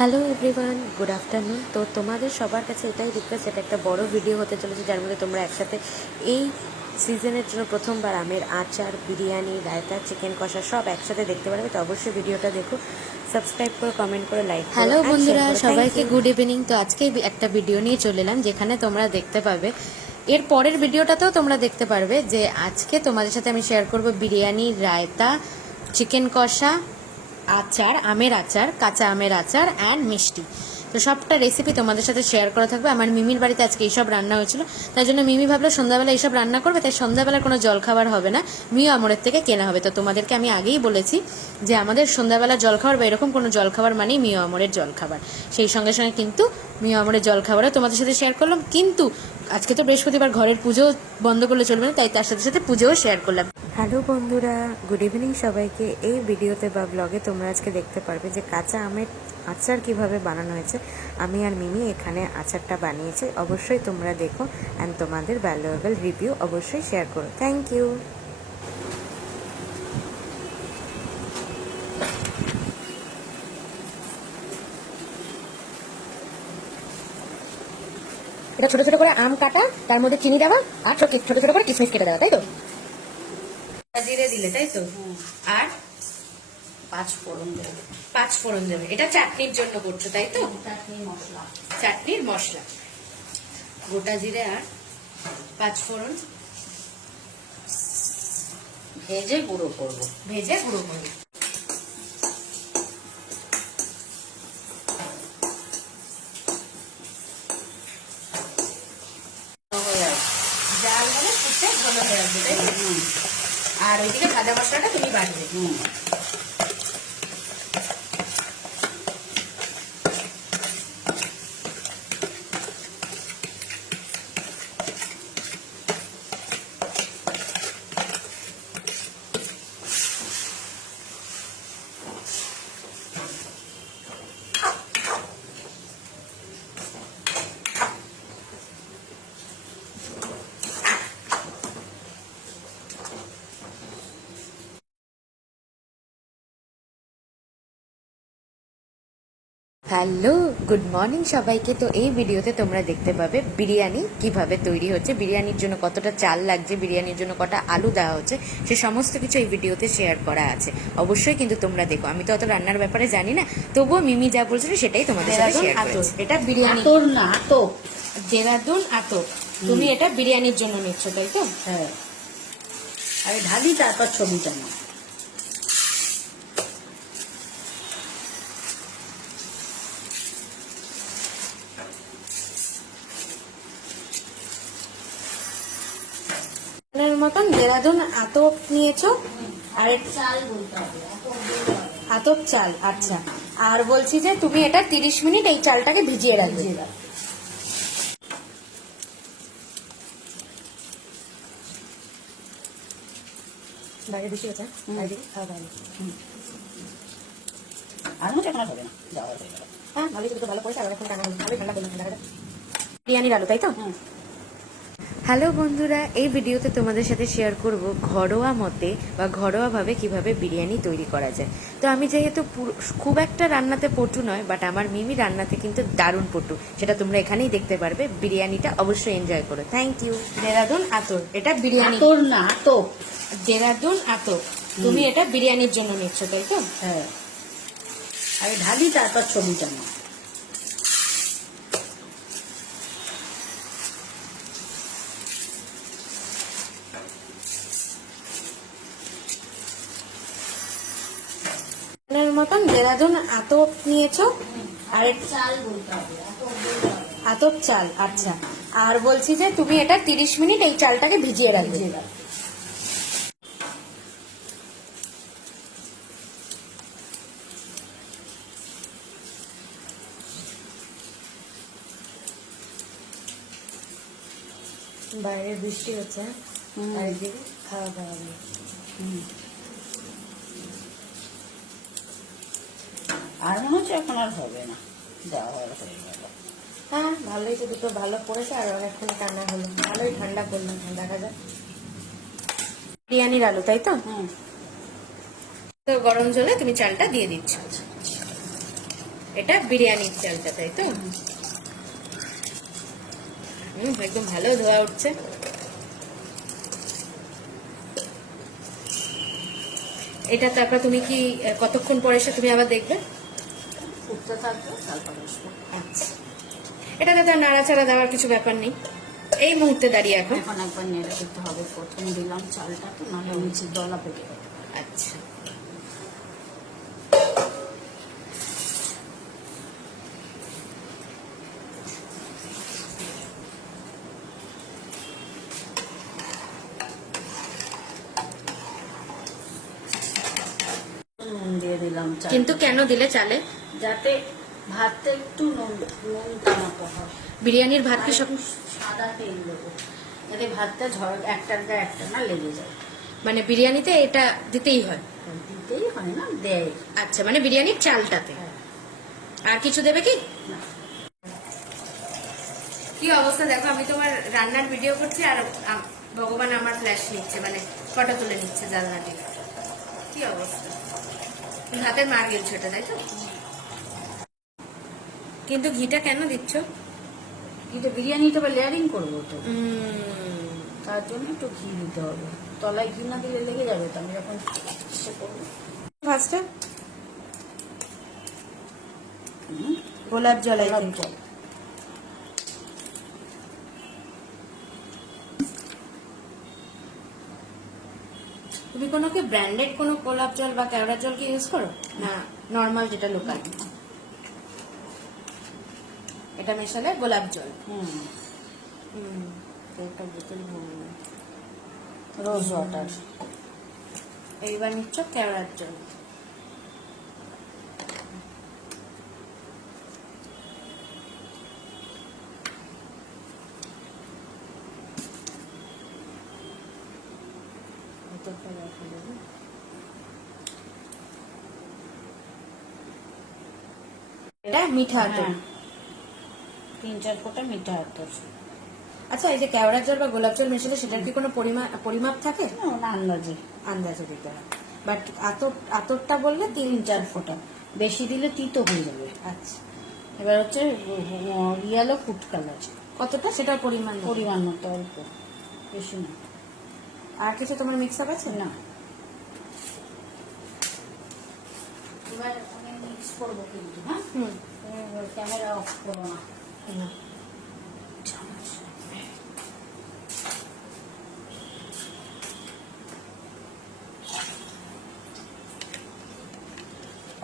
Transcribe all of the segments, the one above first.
Hello everyone, good afternoon. তো তোমাদের সবার কাছে এটাই রিকোয়েস্ট, এটা একটা বড় ভিডিও হতে চলেছে যার মধ্যে তোমরা একসাথে এই সিজনের জন্য প্রথমবার আমের আচার, বিরিয়ানি, রায়তা, চিকেন কষা সব একসাথে দেখতে পারবে। তো অবশ্যই ভিডিওটা দেখো, সাবস্ক্রাইব করো, কমেন্ট করে, লাইক। হ্যালো বন্ধুরা, সবাইকে গুড ইভিনিং। তো আজকে একটা ভিডিও নিয়ে চলে এলাম যেখানে তোমরা দেখতে পাবে, এর পরের ভিডিওটাতেও তোমরা দেখতে পারবে যে আজকে তোমাদের সাথে আমি শেয়ার করব বিরিয়ানি, রায়তা, চিকেন কষা, আচার, আমের আচার, কাঁচা আমের আচার অ্যান্ড মিষ্টি। তো সবটা রেসিপি তোমাদের সাথে শেয়ার করা থাকবে। আমার মিমির বাড়িতে আজকে এইসব রান্না হয়েছিল, তাই জন্য মিমি ভাবলো সন্ধ্যাবেলা এইসব রান্না করবে, তাই সন্ধ্যাবেলার কোনো জলখাবার হবে না, মিও আমরের থেকে কেনা হবে। তো তোমাদেরকে আমি আগেই বলেছি যে আমাদের সন্ধ্যাবেলা জলখাবার বা এরকম কোনো জলখাবার মানেই মিও আমরের জলখাবার। সেই সঙ্গে সঙ্গে কিন্তু মিও আমরের জলখাবারও তোমাদের সাথে শেয়ার করলাম, কিন্তু আজকে তো বৃহস্পতিবার, ঘরের পুজো বন্ধ করলে চলবে না, তাই তার সাথে সাথে পুজোও শেয়ার করলাম। হ্যালো বন্ধুরা, গুড ইভিনিং সবাইকে। এই ভিডিওতে বা ব্লগে তোমরা আজকে দেখতে পারবে যে কাঁচা আমের আচার কিভাবে বানানো হয়েছে। আমি আর মিমি এখানে আচারটা বানিয়েছি, অবশ্যই তোমরা দেখো অ্যান্ড তোমাদের ভ্যালুয়েবল রিভিউ অবশ্যই শেয়ার করো। Thank you. এটা ছোট ছোট করে আম কাটা, তার মধ্যে চিনি দেওয়া আর ছোট ছোট করে কিশমিশ কেটে দেওয়া, তাই তো? জিরে দিলে, তাই তো? আর পাঁচ ফোড়ন দেবে। পাঁচ ফোড়ন দেবে। এটা চাটনির জন্য করছো, তাই তো? চাটনির মশলা। চাটনির মশলা, গোটা জিরে আর পাঁচ ফোড়ন ভেজে গুঁড়ো করবো। ভেজে গুঁড়ো করবে। জাল মানে ফুটে ভালো হয়ে আসবে, তাই তো? আর ওইদিকে ভাজা মশলাটা তুমি বাড়বে। হ্যালো, গুড মর্নিং সবাইকে। তো এই ভিডিওতে তোমরা দেখতে পাবে বিরিয়ানি কিভাবে তৈরি হচ্ছে, বিরিয়ানির জন্য কতটা চাল লাগছে, বিরিয়ানির জন্য কটা আলু দেওয়া হচ্ছে, সে সমস্ত কিছু এই ভিডিওতে শেয়ার করা আছে। অবশ্যই কিন্তু তোমরা দেখো। আমি তো অত রান্নার ব্যাপারে জানি না, তবুও মিমি যা বলছিল সেটাই তোমাদের সাথে শেয়ার করেছি। এটা বিরিয়ানি, তোর না আতপ, দেরাদুন আতপ। তুমি এটা বিরিয়ানির জন্য নিচ্ছ, তাই তো? হ্যাঁ। আমি ঢালি, তারপর ছবিটা না। মতন দেরাদুন আতপ নিয়েছো, আর চাল বলতে হবে, আতপ চাল। আচ্ছা, আর বলছি যে তুমি এটা 30 মিনিট এই চালটাকে ভিজিয়ে রাখবে। বাইরে বৃষ্টি হচ্ছে, বাইরে খাওয়া দাওয়া আর মনে এখন আর হবে না, যাওয়া হয়ে গেল। হ্যাঁ, ভালোই তো ভালো পড়েছে। আর এখন টানা হলো, ভালোই ঠান্ডা করলাম, ঠান্ডা বিরিয়ানির আলু, তাই তো? হ্যালো বন্ধুরা, এই ভিডিওতে তোমাদের সাথে শেয়ার করব ঘরোয়া মতে বা ঘরোয়াভাবে কিভাবে বিরিয়ানি তৈরি করা যায়। তো আমি যেহেতু খুব একটা রান্নাতে পটু নয়, বাট আমার মিমি রান্নাতে কিন্তু দারুণ পটু, সেটা তোমরা এখানেই দেখতে পারবে। বিরিয়ানিটা অবশ্যই এনজয় করো। Thank you. দেরাদুন আতর, এটা বিরিয়ানি। তোর না আতপ, দেরাদুন আতর। তুমি এটা বিরিয়ানির জন্য নিচ্ছ, তাই তো? হ্যাঁ। আমি ঢালি, তারপর ছবিটা না। মতন দেরাদুন আতপ নিয়েছো, আর চাল বলতে হবে, আতপ চাল। আচ্ছা, আর বলছি যে তুমি এটা 30 মিনিট এই চালটাকে ভিজিয়ে রাখবে। বাইরে বৃষ্টি হচ্ছে, আর এদিকে খাওয়া দাওয়া নেই। আর মনে হচ্ছে এখন আর হবে না, যাওয়া হয়ে গেল। হ্যাঁ, ভালোই তো, দুটো ভালো পড়েছে আর অনেকক্ষণ টানা হলো, ভালোই ঠান্ডা করলাম। দেখা যাক। বিরিয়ানির আলু, তাই তো? তো গরম জলে তুমি চালটা দিয়ে দিচ্ছ। এটা বিরিয়ানির চালটা, তাই তো? একদম ভালো ধোয়া উঠছে। এটা তারপর তুমি কি কতক্ষণ পরে এসে তুমি আবার দেখবে? উঠতে থাকবে, তারপরে আসবো। আচ্ছা, এটাতে তো নাড়াচাড়া দেওয়ার কিছু ব্যাপার নেই এই মুহূর্তে দাঁড়িয়ে এখন। এখন একবার নেড়ে দিতে হবে, প্রথম দিলাম চালটা তো, নাহলে নিচে দলা পেকে যাবে। আচ্ছা, নুন দিয়ে দিলাম চাল, কিন্তু কেন দিলে চালে? যাতে ভাতটা একটু নুন টানাতে হয়। বিরিয়ানির ভাত কি সব একটু সাদা তেল দেবো, যাতে ভাতটা ঝড় একটার গায়ে একটা না লেগে যায়। মানে বিরিয়ানিতে এটা দিতেই হয়? দিতেই হয় না, দেয়। আচ্ছা, মানে বিরিয়ানির চালটাতে। হ্যাঁ। আর কিছু দেবে কি? না। কি অবস্থা দেখো, আমি তোমার রান্নার ভিডিও করছি আর ভগবান আমার ফ্ল্যাশ নিচ্ছে, মানে ফটো তুলে নিচ্ছে জানলা দিয়ে। কি অবস্থা! তুমি হাতের মার গেলছো এটা, তাই তো? কিন্তু ঘিটা কেন দিচ্ছ? কিন্তু বিরিয়ানিটা আবার লেয়ারিং করবো তো, তার জন্য একটু ঘি দিতে হবে। তলায় ঘি না দিলে লেগে যাবে তো, আমি যখন সে করবো। ফার্স্টে গোলাপ জল। গোলাপ জল। তুমি কোনো কি ব্র্যান্ডেড কোনো গোলাপ জল বা কেওড়া জল কি ইউজ করো না? নর্মাল যেটা লোকাল, এটা মেশালে গোলাপ জল। একটা বোতল রোজ ওয়াটার। এইবার নিচ্ছ কেওড়ার জল। এটা মিঠা আতর। 3-4 ফোঁটা মিঠা আতর। আচ্ছা, এই যে কেওড়ার জল বা গোলাপ জল মেশালে সেটার কি কোনো পরিমাপ থাকে? না, আন্দাজে। আন্দাজে দিতে হয়। বাট আতরটা বললে 3-4 ফোঁটা, বেশি দিলে তিতো হয়ে যাবে। আচ্ছা, এবার হচ্ছে ইয়েলো ফুড কালার। কতটা সেটার পরিমাণ? পরিমাণ মতো, অল্প, বেশি না। আর কিছু তোমার মিক্স আপ আছে? না। এবার আমি মিক্স করবো কিন্তু, হ্যাঁ। ক্যামেরা অফ করো না।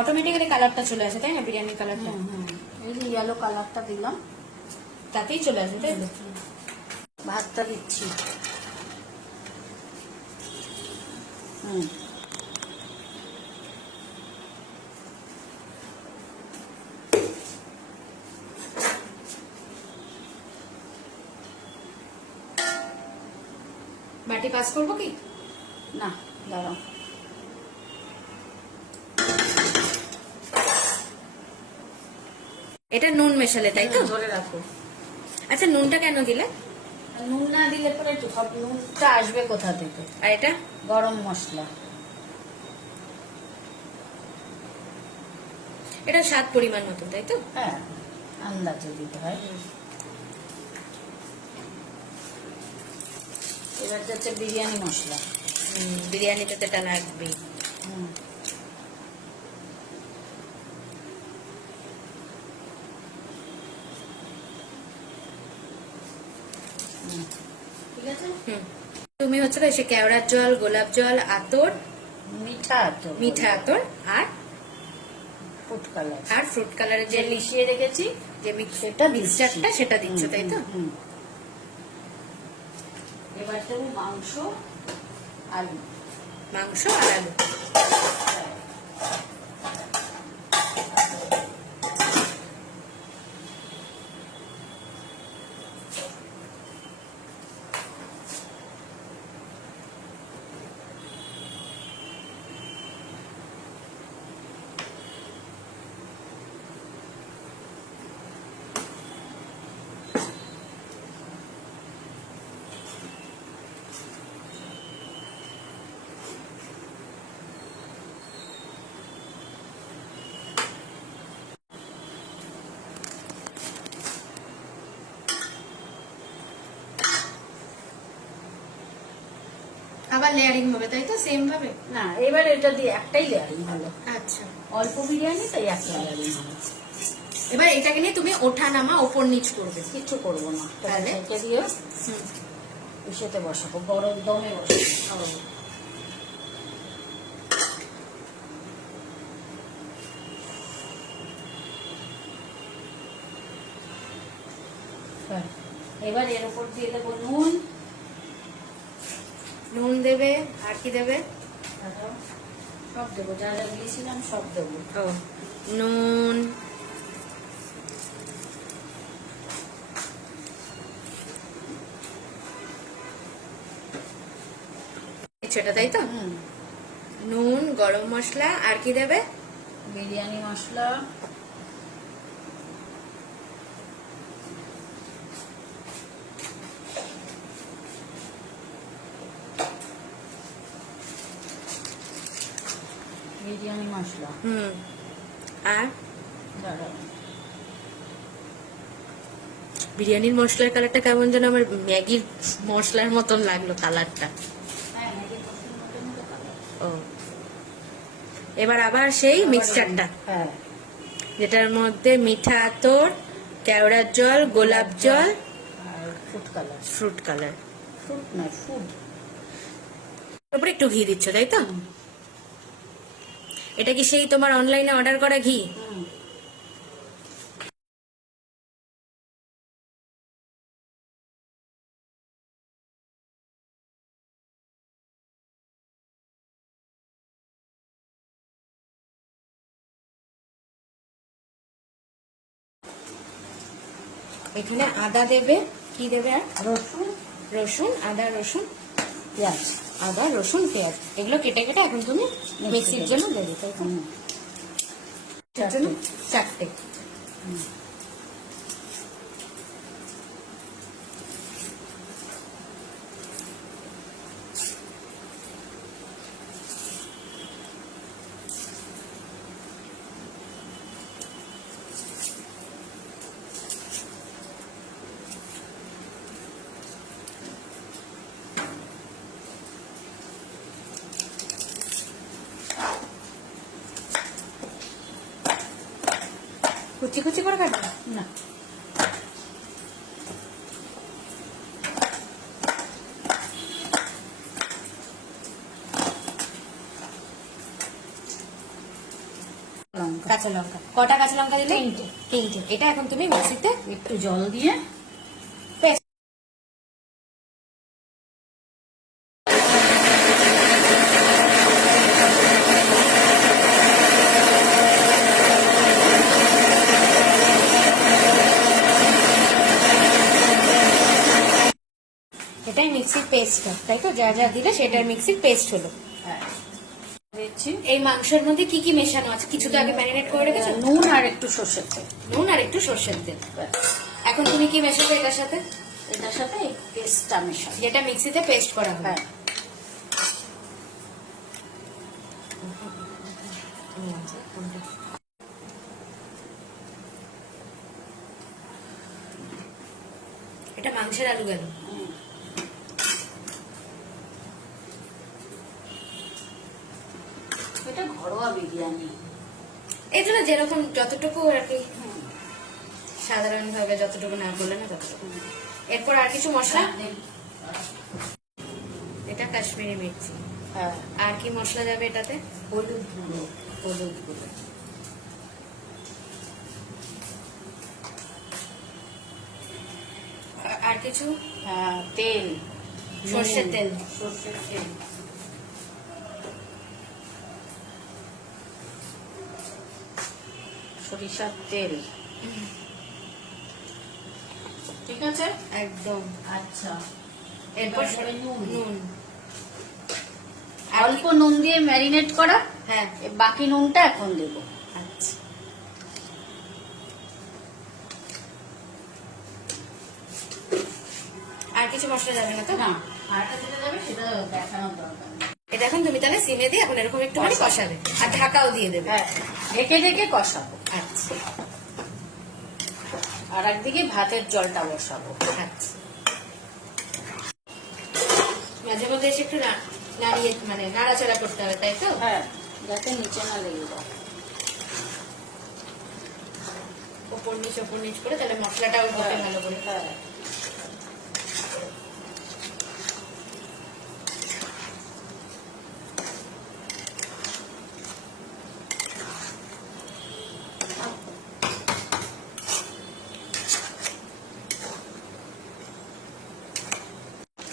অটোমেটিক্যালি কালারটা চলে আসে, তাই না? বিরিয়ানির কালারটা এই যে ইয়েলো কালারটা দিলাম, তাতেই চলে আসে, তাই তো? ভাতটা দিচ্ছি। বাটি পাস করবো কি? না, দাঁড়াও। এটা নুন মেশালে, তাই তো? ধরে রাখো। আচ্ছা, নুনটা কেন দিলে? নুন না দিলে পরে সব নুনটা আসবে কোথা থেকে? আর এটা গরম মশলা। এটা স্বাদ পরিমাণ মতো, তাই তো? হ্যাঁ, আন্দাজে দিতে হয়। এবার হচ্ছে বিরিয়ানি মশলা। বিরিয়ানিতে তো এটা লাগবেই। ঠিক আছে। তুমি হচ্ছে সে কেওড়ার জল, গোলাপ জল, আতর, মিঠা আতর আর ফুড কালারের যে মিশিয়ে রেখেছি, যে সেটা মিক্সচারটা সেটা দিচ্ছ, তাই তো? এবার দেবো মাংস, আলু। মাংস আর আলু। আবার লেয়ারিং হবে তাই তো, সেম ভাবে? না, এবার এটা দিয়ে একটাই লেয়ারিং হলো। আচ্ছা, অল্প বিরিয়ানি তাই একটা লেয়ারিং হলো। এবার এটাকে নিয়ে তুমি ওঠা নামা ওপর নিচ করবে? কিচ্ছু করবো না, তাহলে? ঢেকে দিয়ে ইসেতে বসাবো, গরম দমে বসাবো। এবার এর উপর দিয়ে দেবো নুন। নুন দেবে, আর কি দেবে? সব দেবো, যা যা দিয়েছিলাম সব দেবো। ও, নুন, সেটা তাই তো? নুন, গরম মশলা, আর কি দেবে? বিরিয়ানি মশলা, বিরিয়ানি মশলা, আর দাঁড়াও, বিরিয়ানির মশলার কালারটা কেমন যেন আমার ম্যাগির মশলার মতন লাগলো কালারটা। হ্যাঁ, ম্যাগি মশলার মতো মতো কালার। ও, এবার আবার সেই মিক্সচারটা, হ্যাঁ, যেটার মধ্যে মিঠা আতর, কেওড়ার জল, গোলাপ জল আর food colour. Fruit colour, fruit না, ফুড। তারপরে একটু ঘি দিচ্ছ তাই তো? এটা কি সেই তোমার অনলাইনে অর্ডার করা ঘি? এখানে আদা দেবে, কি দেবে আর? রসুন, রসুন, আদা, রসুন, পেঁয়াজ। আদা, রসুন, পেঁয়াজ, এগুলো কেটে কেটে এখন তুমি মিক্সির জন্য দেবে তাই তো? এটার জন্য চারটে। কুচি কুচি করে কাটবে না, লঙ্কা, কাঁচা লঙ্কা, কটা কাঁচা লঙ্কা দিলে? তিনটে। তিনটে। এটা এখন তুমি মিক্সিতে একটু জল দিয়ে পেস্ট। এটাই মিক্সির পেস্ট, তাই তো? যা যা দিলে সেটার মিক্সির পেস্ট হলো। দিচ্ছি এই মাংসের মধ্যে কি কি মেশানো আছে? কিছু তো আগে ম্যারিনেট করে রেখেছো। নুন আর একটু সর্ষের তেল। নুন আর একটু সর্ষের তেল। ব্যাস। এখন তুমি কি মেশাবে এটার সাথে? এটার সাথে এই পেস্টটা মেশাবো। যেটা মিক্সিতে পেস্ট করা হবে। হ্যাঁ, এটা মাংসের আলু গেল। এটা ঘরোয়া বিরিয়ানি। এই জন্য যেরকম যতটুকু আর কি সাধারণ ভাবে যতটুকু না বলে না ততটুকু। এরপর আর কিছু মশলা? এটা কাশ্মীরি মির্চি। হ্যাঁ, আর কি মশলা যাবে এটাতে? হলুদ গুঁড়ো, হলুদ গুঁড়ো, আর কিছু? তেল, সর্ষের নুন, তেল। সর্ষের তেল, সরিষার তেল। ঠিক আছে, একদম। আচ্ছা। এরপর এবার হবে নুন। নুন। অল্প নুন দিয়ে ম্যারিনেট করা। হ্যাঁ, বাকি নুনটা এখন দেবো। আচ্ছা। আর কিছু মশলা যাবে না তো? না, আরটা যেটা যাবে সেটা দেখানোর দরকার নেই। এটা এখন তুমি তাহলে সিমে দিয়ে এখন এরকম একটুখানি কষাবে আর ঢাকাও দিয়ে দেবে। হ্যাঁ, ঢেকে ঢেকে কষাবো। আচ্ছা আর একদিকে ভাতের জলটা বসাবো। আচ্ছা। মাঝে মধ্যে এসে একটু নাড়িয়ে মানে নাড়াচাড়া করতে হবে, তাই তো? হ্যাঁ, যাতে নিচে না লেগে যায়। ওপর নিচ করে, তাহলে মশলাটাও ঢোকে ভালো করে। হ্যাঁ,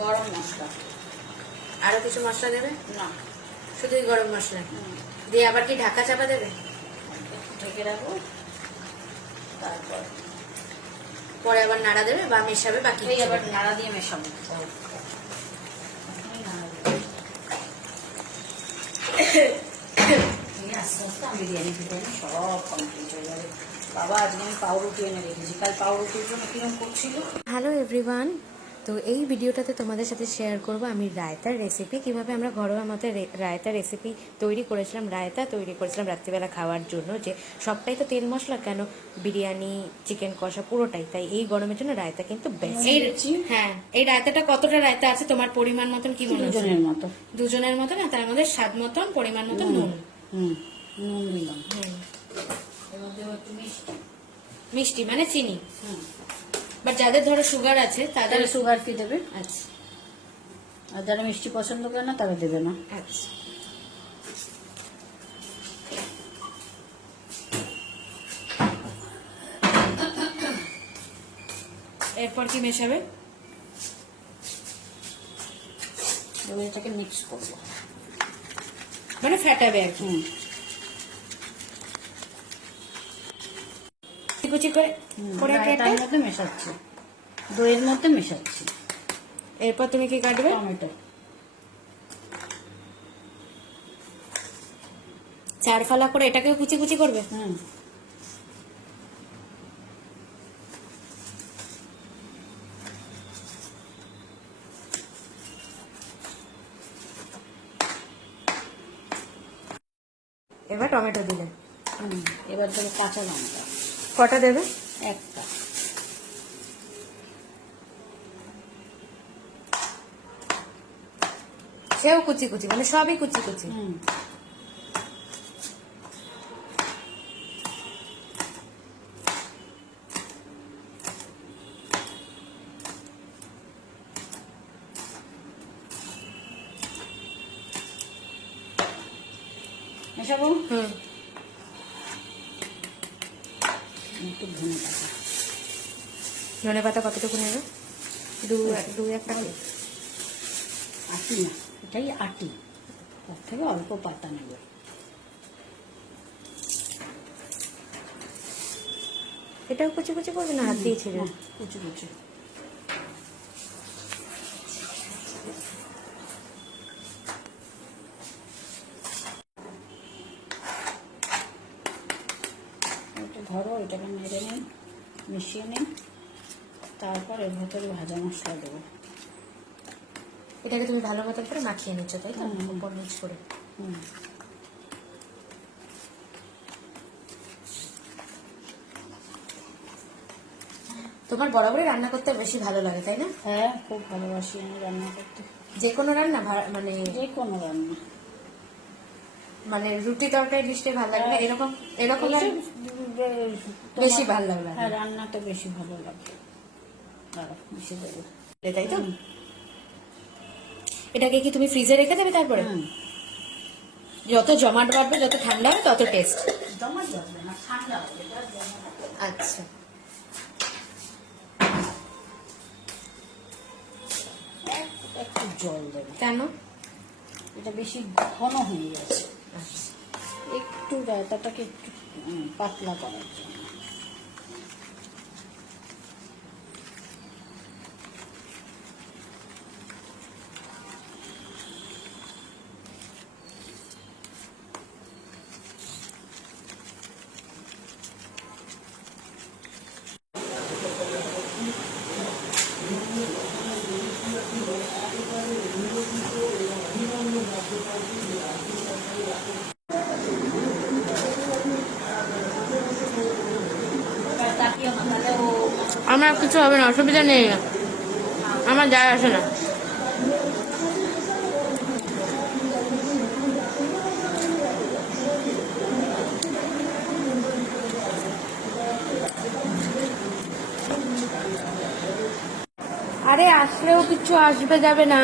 গরম মশলা। আরো কিছু মশলা দেবে? না, শুধুই গরম মশলা দিয়ে আবার কি ঢাকা চাপা দেবে? ঢেকে রাখবো, তারপর পরে আবার নাড়া দেবে বা মেশাবে বাকি? এই আবার নাড়া দিয়ে মেশাবো। আস্তে আস্তে আমি বিরিয়ানি ফিরিয়ানি সব কমপ্লিট হয়ে যাবে। বাবা আজকে আমি পাউরুটি এনে রেখেছি, কাল পাউরুটির জন্য কিরম করছিল। হ্যালো এভরিওয়ান, তো এই ভিডিওটাতে তোমাদের সাথে শেয়ার করব আমি রায়তার রেসিপি, কিভাবে আমরা ঘরোয়া মতে রায়তার রেসিপি তৈরি করেছিলাম। রায়তা তৈরি করেছিলাম রাত্রিবেলা খাওয়ার জন্য, যে সবটাই তো তেল মশলা, কেন বিরিয়ানি চিকেন কষা পুরোটাই, তাই এই গরমের জন্য রায়তা কিন্তু বেস্ট। হ্যাঁ, এই রায়তাটা কতটা রায়তা আছে তোমার পরিমাণ মতন কি মনে হচ্ছে? দুজনের মতো। দুজনের মতো না, তার মধ্যে স্বাদ মতন পরিমাণ মতন নুন। নুন দিলাম। এবার দেবো একটু মিষ্টি। মিষ্টি মানে চিনি। বাট যাদের ধরো সুগার আছে তাদের সুগার কি দেবে, আচ্ছা, আর যারা মিষ্টি পছন্দ করে না তারা দেবে না। আচ্ছা। এরপর কি মেশাবে? এবার এটাকে মিক্স করবো, মানে ফেটাবে আর কি, কুচি করে করে রায়তার মধ্যে মেশাচ্ছি, দইয়ের মধ্যে মেশাচ্ছি। এরপর তুমি কি কাটবে? টমেটো। চার ফালা করে এটাকে কুচি কুচি করবে? এবার টমেটো দিলে, এবার দেবো কাঁচা লঙ্কা। কটা দেবে? একটা। সেও কুচি কুচি, মানে সবই কুচি কুচি। মেশাবো। একটু ধনে পাতা। ধনে পাতা কতটুকু নেবে? দু একটা আটি না, এটাই আটি, তার থেকে অল্প পাতা নেবে। এটাও কুচি কুচি করবে না হাত দিয়ে ছিঁড়ে? কুচি কুচি। এটা ধরো, এটাকে নেড়ে নিই, মিশিয়ে নিই, তারপর এর ভেতরে ভাজা মশলা দেবো। এটাকে তুমি ভালো মতন করে মাখিয়ে নিচ্ছ, তাই তো? উপর নিচ করে। তোমার বরাবরই রান্না করতে বেশি ভালো লাগে, তাই না? হ্যাঁ, খুব ভালোবাসি আমি রান্না করতে। যে কোনো রান্না মানে যে কোনো রান্না, মানে রুটি তরকারি নিশ্চয়ই ভালো লাগবে, এরকম এরকম বেশি ভালো লাগবে। হ্যাঁ, রান্নাটা বেশি ভালো লাগে। মিশিয়ে দেবো, তাই তো? এটাকে কি তুমি ফ্রিজে রেখে দেবে তারপরে? যত জমাট বাড়বে, যত ঠান্ডা হবে তত টেস্ট। জমাট বাড়বে না, ঠান্ডা হবে। আচ্ছা, একটু জল দেবে। কেন? এটা বেশি ঘন হয়ে গেছে, একটু রায়তাটাকে একটু পাতলা করার জন্য। আমার কিছু হবে না, অসুবিধা নেই, আমার যায় আসে না। আরে আসলেও কিছু আসবে যাবে না।